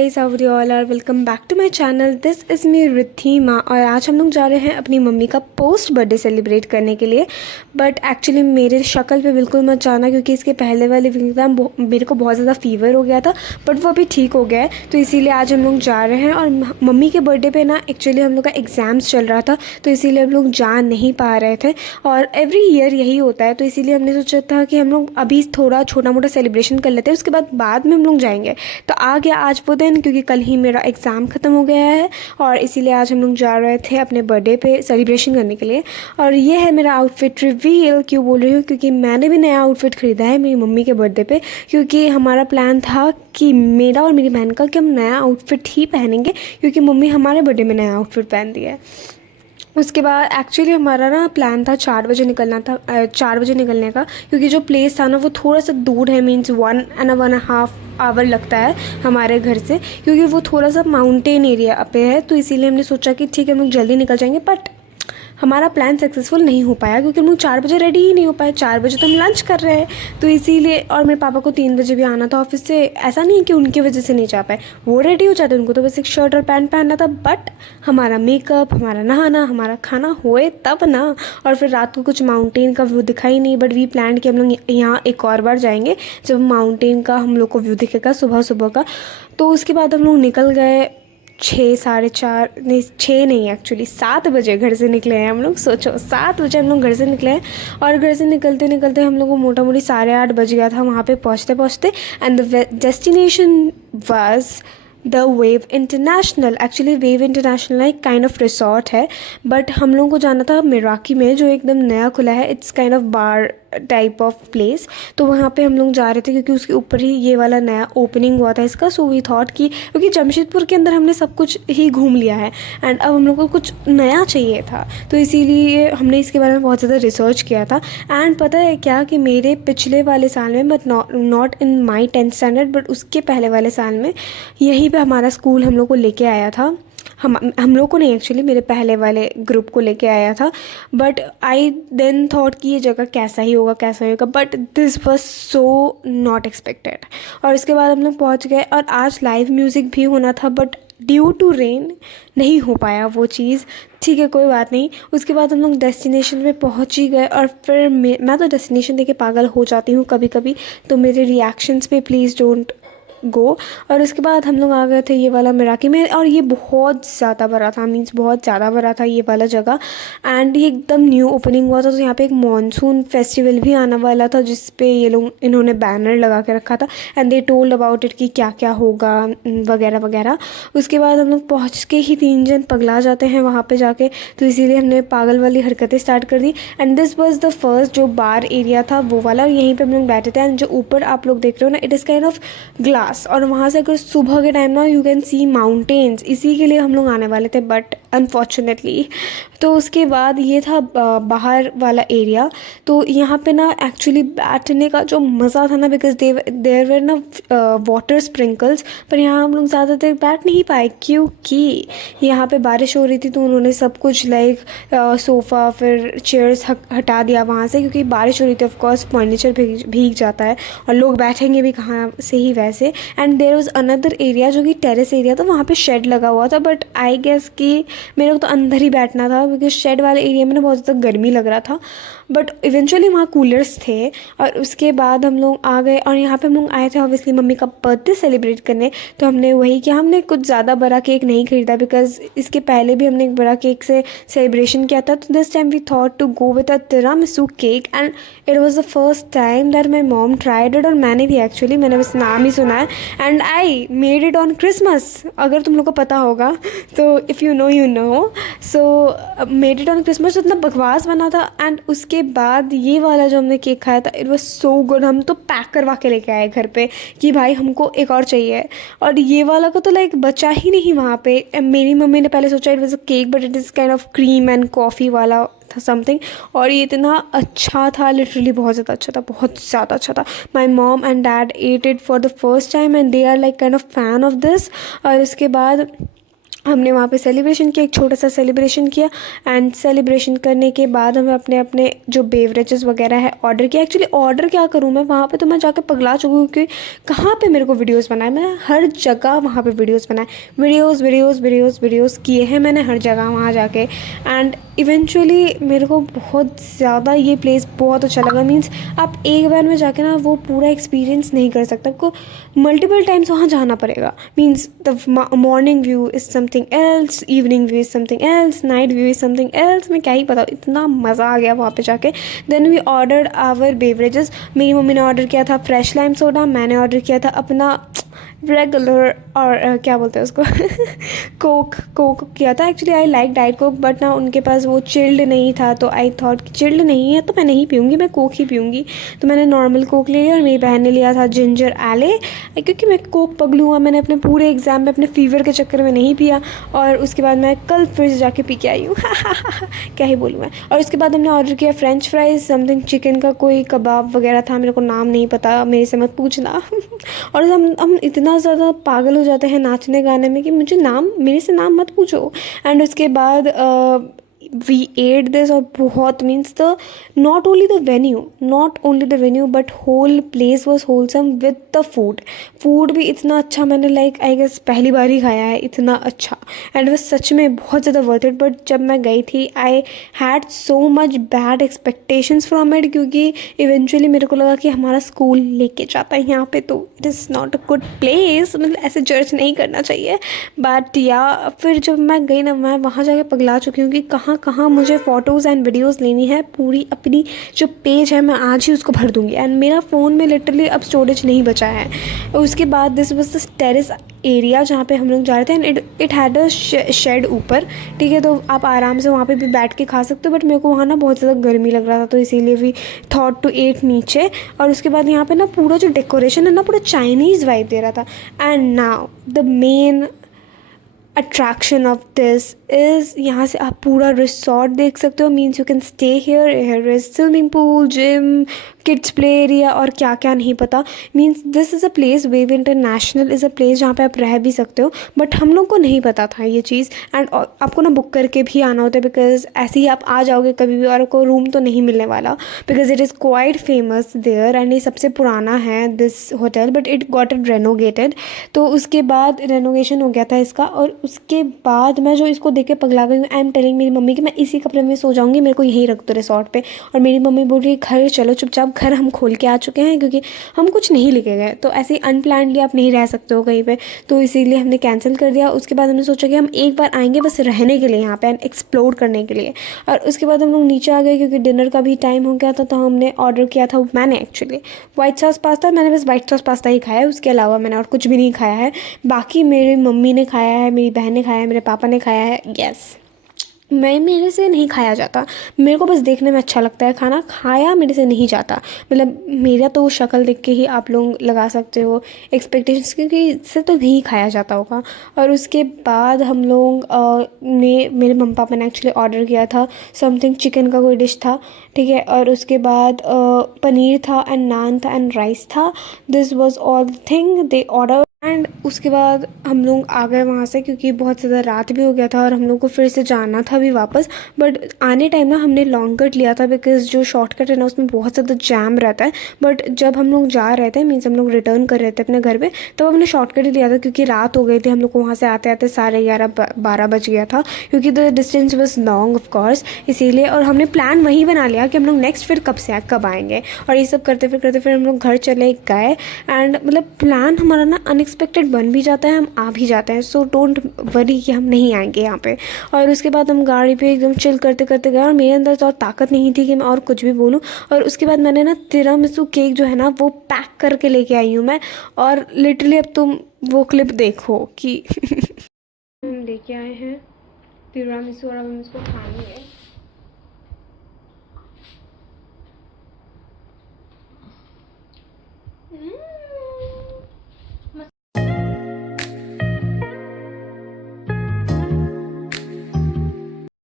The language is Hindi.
Guys, how are you all are welcome back to my channel. This is me Rithima और आज हम लोग जा रहे हैं अपनी मम्मी का पोस्ट बर्थडे सेलिब्रेट करने के लिए। बट एक्चुअली मेरे शक्ल पे बिल्कुल मत जाना क्योंकि इसके पहले वाले वीक में मेरे को बहुत ज़्यादा फीवर हो गया था, बट वो अभी ठीक हो गया है। तो इसीलिए आज हम लोग जा रहे हैं। और मम्मी के बर्थडे पे ना एक्चुअली हम लोग का एग्ज़ाम्स चल रहा था, तो इसीलिए हम लोग जा नहीं पा रहे थे। और एवरी ईयर यही होता है, तो इसीलिए हमने सोचा था कि हम लोग अभी थोड़ा छोटा मोटा सेलिब्रेशन कर लेते हैं, उसके बाद में हम लोग जाएंगे। तो आ गया आज वो दिन, क्योंकि कल ही मेरा एग्ज़ाम ख़त्म हो गया है और इसीलिए आज हम लोग जा रहे थे अपने बर्थडे पे सेलिब्रेशन करने के लिए। और ये है मेरा आउटफिट रिवील। क्यों बोल रही हूँ? क्योंकि मैंने भी नया आउटफिट ख़रीदा है मेरी मम्मी के बर्थडे पे, क्योंकि हमारा प्लान था कि मेरा और मेरी बहन का कि हम नया आउटफिट ही पहनेंगे, क्योंकि मम्मी हमारे बर्थडे में नया आउटफिट पहनती है। उसके बाद एक्चुअली हमारा ना प्लान था 4 बजे निकलना था, 4 बजे निकलने का, क्योंकि जो प्लेस था ना वो थोड़ा सा दूर है, मीन्स 1.5 आवर लगता है हमारे घर से, क्योंकि वो थोड़ा सा माउंटेन एरिया पे है। तो इसीलिए हमने सोचा कि ठीक है हम लोग जल्दी निकल जाएंगे, बट हमारा प्लान सक्सेसफुल नहीं हो पाया क्योंकि हम लोग 4 बजे रेडी ही नहीं हो पाए। 4 बजे तो हम लंच कर रहे हैं, तो इसीलिए। और मेरे पापा को 3 बजे भी आना था ऑफिस से। ऐसा नहीं है कि उनकी वजह से नहीं जा पाए, वो रेडी हो जाते, उनको तो बस एक शर्ट और पैंट पहनना था। बट हमारा मेकअप, हमारा नहाना, हमारा खाना होए तब ना। और फिर रात को कुछ माउंटेन का व्यू दिखा ही नहीं, बट वी प्लान कि हम लोग यहाँ एक और बार जाएंगे जब माउंटेन का हम लोग को व्यू दिखेगा सुबह सुबह का। तो उसके बाद हम लोग निकल गए 6, 4:30 नहीं, 6 नहीं, एक्चुअली 7 बजे घर से निकले हैं हम लोग। सोचो 7 बजे हम लोग घर से निकले हैं। और घर से निकलते निकलते हम लोग को मोटा मोटी 8:30 बज गया था वहाँ पे पहुँचते पहुँचते। And the destination was the wave international. Actually wave international एक काइंड ऑफ रिसोर्ट है, बट हम लोगों को जाना था मिराकी में, जो एकदम नया खुला है। It's kind of bar type of place. तो वहाँ पे हम लोग जा रहे थे क्योंकि उसके ऊपर ही ये वाला नया ओपनिंग हुआ था इसका। सो वी थॉट कि क्योंकि जमशेदपुर के अंदर हमने सब कुछ ही घूम लिया है एंड अब हम लोग को कुछ नया चाहिए था, तो इसीलिए हमने इसके बारे में बहुत ज़्यादा रिसर्च किया था। एंड पता है क्या कि मेरे पिछले वाले साल में, but not in my 10th standard, but उसके पहले वाले साल में यहीं पे हमारा स्कूल हम लोग को लेके आया था। हम लोग को नहीं, एक्चुअली मेरे पहले वाले ग्रुप को लेके आया था। बट आई देन थॉट कि ये जगह कैसा ही होगा कैसा ही होगा, but this was so not expected. और इसके बाद हम लोग पहुँच गए और आज लाइव म्यूज़िक भी होना था, बट ड्यू टू रेन नहीं हो पाया वो चीज़। ठीक है, कोई बात नहीं। उसके बाद हम लोग डेस्टिनेशन पे पहुँच ही गए। और फिर मैं तो डेस्टिनेशन देख के पागल हो जाती हूँ कभी कभी, तो मेरे रिएक्शंस पे प्लीज़ डोंट गो। और उसके बाद हम लोग आ गए थे ये वाला मिराकी में, और ये बहुत ज़्यादा बड़ा था, मीन्स बहुत ज़्यादा बड़ा था ये वाला जगह। एंड ये एकदम न्यू ओपनिंग हुआ था, तो यहाँ पे एक मॉनसून फेस्टिवल भी आने वाला था जिस पे ये लोग इन्होंने बैनर लगा के रखा था and they told about it कि क्या क्या होगा वगैरह वगैरह। उसके बाद हम लोग पहुँच के ही 3 जन पगला जाते हैं वहाँ पर जाके, तो इसीलिए हमने पागल वाली हरकतें स्टार्ट कर दी। And this was the first जो बार एरिया था वो वाला, और यहीं पर हम लोग बैठे थे। एंड जो ऊपर आप लोग देख रहे हो ना, it is kind of glass, और वहाँ से अगर सुबह के टाइम ना यू कैन सी माउंटेन्स। इसी के लिए हम लोग आने वाले थे, बट अनफॉर्चुनेटली। तो उसके बाद ये था बाहर वाला एरिया। तो यहाँ पे ना एक्चुअली बैठने का जो मज़ा था ना, बिकॉज देयर वेर ना वाटर स्प्रिंकल्स, पर यहाँ हम लोग ज़्यादा देर बैठ नहीं पाए क्योंकि यहाँ पे बारिश हो रही थी। तो उन्होंने सब कुछ लाइक सोफ़ा फिर चेयर्स हटा दिया वहाँ से, क्योंकि बारिश हो रही थी। ऑफकोर्स फर्नीचर भीग जाता है और लोग बैठेंगे भी कहाँ से ही वैसे। And there was another area जो कि टेरेस एरिया था, वहाँ पे शेड लगा हुआ था, बट आई गेस कि मेरे को तो अंदर ही बैठना था बिकॉज शेड वाले एरिया में ना बहुत ज़्यादा गर्मी लग रहा था। बट इवेंचुअली वहाँ कूलर्स थे। और उसके बाद हम लोग आ गए और यहाँ पे हम लोग आए थे ऑब्वियसली मम्मी का बर्थडे सेलिब्रेट करने। तो हमने वही किया, हमने कुछ ज़्यादा बड़ा केक नहीं खरीदा बिकॉज इसके पहले भी हमने एक बड़ा केक से सेलिब्रेशन किया था। तो this time we thought to go with a tiramisu cake and it was the first time that my mom tried it. और मैंने भी एक्चुअली, मैंने बस नाम ही सुना है। And I made it on Christmas, अगर तुम लोग को पता होगा तो if you know you know. So made it on Christmas, इतना बकवास बना था। एंड उसके बाद ये वाला जो हमने केक खाया था, इट वाज सो गुड। हम तो पैक करवा के लेके आए घर पे कि भाई हमको एक और चाहिए। और ये वाला को तो लाइक बचा ही नहीं वहाँ पे। मेरी मम्मी ने पहले सोचा it was a cake, but it is kind of cream and coffee वाला था समथिंग। और ये इतना अच्छा था, लिटरली बहुत ज़्यादा अच्छा था, बहुत ज़्यादा अच्छा था। My mom and dad ate it for the first time and they are like kind of fan of this. और इसके बाद हमने वहाँ पे सेलिब्रेशन किया, एक छोटा सा सेलिब्रेशन किया। एंड सेलिब्रेशन करने के बाद हमें अपने अपने जो बेवरेजेस वगैरह है ऑर्डर किया। एक्चुअली ऑर्डर क्या करूँ मैं, वहाँ पे तो मैं जाकर पगला चुकी हूँ कि कहाँ पे मेरे को वीडियोस बनाए। मैंने हर जगह वहाँ पे वीडियोस बनाए, वीडियोस वीडियोस वीडियोस वीडियोस किए हैं मैंने हर जगह वहाँ जाके। एंड इवेंचुअली मेरे को बहुत ज़्यादा ये प्लेस बहुत अच्छा लगा। मीन्स आप एक बार में जाके ना वो पूरा एक्सपीरियंस नहीं कर सकते, आपको मल्टीपल टाइम्स वहाँ जाना पड़ेगा। Means the morning view is something else, evening view is something else, night view is something else. मैं क्या ही बताऊँ, इतना मज़ा आ गया वहाँ पे जाके। Then we ordered our beverages. मेरी मम्मी ने ऑर्डर किया था फ्रेश लाइम सोडा, मैंने ऑर्डर किया था अपना रेगुलर और क्या बोलते हैं उसको कोक कोक किया था। Actually I like diet Coke, but ना उनके पास वो चिल्ड नहीं था, तो आई थॉट कि चिल्ड नहीं है तो मैं नहीं पीऊँगी, मैं कोक ही पीऊँगी। तो मैंने नॉर्मल कोक ले लिया और मेरी बहन ने लिया था जिंजर एले, क्योंकि मैं कोक पगलू हुआ, मैंने अपने पूरे एग्ज़ाम में अपने फ़ीवर के चक्कर में नहीं पिया। और उसके बाद मैं कल फिर से जाके पी के आई हूँ क्या ही बोलूँ मैं। और उसके बाद हमने ऑर्डर किया फ्रेंच फ्राइज़, समथिंग चिकन का कोई कबाब वगैरह था, मेरे को नाम नहीं पता, मेरे से मत पूछना और हम इतना ज़्यादा पागल हो जाते हैं नाचने गाने में कि मुझे नाम, मेरे से नाम मत पूछो। एंड उसके बाद वी एट दिस, और बहुत means the not only the venue but whole place was wholesome with the food भी इतना अच्छा, मैंने लाइक आई गेस पहली बार ही खाया है इतना अच्छा। एंड वह सच में बहुत ज़्यादा वर्थ इट। बट जब मैं गई थी I had so much bad expectations from it, क्योंकि इवेंचुअली मेरे को लगा कि हमारा स्कूल लेके जाता है यहाँ पे, तो it is not a good place, मतलब ऐसे जज नहीं करना चाहिए। बट या फिर जब मैं गई ना, मैं वहाँ जाके पगला चुकी हूँ कि कहाँ कहाँ मुझे फ़ोटोज़ एंड वीडियोज़ लेनी है। पूरी अपनी जो पेज है मैं आज ही उसको भर दूँगी। एंड मेरा फ़ोन में लिटरली अब स्टोरेज नहीं बचा है। उसके बाद this was the terrace area जहाँ पे हम लोग जा रहे थे, and it had a shade ऊपर, ठीक है, तो आप आराम से वहाँ पे भी बैठ के खा सकते हो। बट मेरे को वहाँ ना बहुत ज़्यादा गर्मी लग रहा था, तो इसीलिए भी थॉट टू एट नीचे। और उसके बाद यहाँ पे ना पूरा जो डेकोरेशन है ना पूरा चाइनीज़ वाइब दे रहा था। And now the main attraction of this is, यहाँ से आप पूरा रिसॉर्ट देख सकते हो। Means you can stay here is swimming pool, gym, kids play area और क्या क्या नहीं पता। Means this is a place, wave international is a place जहाँ पे आप रह भी सकते हो। बट हम लोग को नहीं पता था ये चीज़। एंड आपको ना बुक करके भी आना होता है, बिकॉज ऐसे ही आप आ जाओगे कभी भी और आपको रूम तो नहीं मिलने वाला, because it is quite famous there. And ये सबसे पुराना है this hotel, but it got it renovated. तो उसके बाद रेनोवेशन हो गया था इसका, और उसके बाद मैं जो इसको देख के पगला गई हूँ। आई एम टेलिंग मेरी मम्मी कि मैं इसी कपड़े में सो जाऊँगी, मेरे को यहीं रख दो रिसॉर्ट पे। और मेरी मम्मी बोल रही है घर चलो चुपचाप, घर हम खोल के आ चुके हैं, क्योंकि हम कुछ नहीं लेके गए, तो ऐसे ही अनप्लान्डली आप नहीं रह सकते हो कहीं पे, तो इसीलिए हमने कैंसिल कर दिया। उसके बाद हमने सोचा कि हम एक बार आएंगे बस रहने के लिए यहाँ पे एंड एक्सप्लोर करने के लिए। और उसके बाद हम लोग नीचे आ गए क्योंकि डिनर का भी टाइम हो गया था। तो हमने ऑर्डर किया था, मैंने एक्चुअली वाइट सॉस पास्ता, मैंने बस वाइट सॉस पास्ता ही खाया है, उसके अलावा मैंने और कुछ भी नहीं खाया है। बाकी मेरी मम्मी ने खाया है, मेरी बहन ने खाया है, मेरे पापा ने खाया है। यस, मेरे से नहीं खाया जाता, मेरे को बस देखने में अच्छा लगता है, खाना खाया मेरे से नहीं जाता। मतलब मेरा तो शक्ल देख के ही आप लोग लगा सकते हो एक्सपेक्टेशंस, क्योंकि इससे तो नहीं खाया जाता होगा। और उसके बाद हम लोग ने, मेरे मम्मी पापा ने एक्चुअली ऑर्डर किया था समथिंग, चिकन का कोई डिश था, ठीक है। और उसके बाद पनीर था एंड नान था एंड राइस था। This was all thing they order. And उसके बाद हम लोग आ गए वहाँ से, क्योंकि बहुत ज़्यादा रात भी हो गया था और हम लोग को फिर से जाना था भी वापस। बट आने टाइम ना हमने लॉन्ग कट लिया था, बिकॉज़ जो शॉर्टकट है ना उसमें बहुत ज़्यादा जैम रहता है। बट जब हम लोग जा रहे थे, मीन्स हम लोग रिटर्न कर रहे थे अपने घर पे, तब हमने शॉर्टकट ही लिया था, क्योंकि रात हो गई थी, हम लोग को वहाँ से आते आते 11:30-12 बज गया था, क्योंकि the distance was long off course, इसीलिए। और हमने प्लान वही बना लिया कि हम लोग नेक्स्ट फिर कब आएंगे। और ये सब करते फिर हम लोग घर चले गए। एंड मतलब प्लान हमारा ना अनएक्सपेक्टेड बन भी जाता है, हम आ भी जाते हैं, सो डोंट वरी कि हम नहीं आएंगे यहाँ पे। और उसके बाद हम गाड़ी पे एकदम चिल करते करते गए, और मेरे अंदर तो और ताकत नहीं थी कि मैं और कुछ भी बोलूँ। और उसके बाद मैंने ना तिरामिसू केक जो है ना वो पैक करके लेके आई हूँ मैं। और लिटरली अब तुम वो क्लिप देखो कि हम लेके आए हैं तिरामिसू, और अब हम इसको खाएंगे।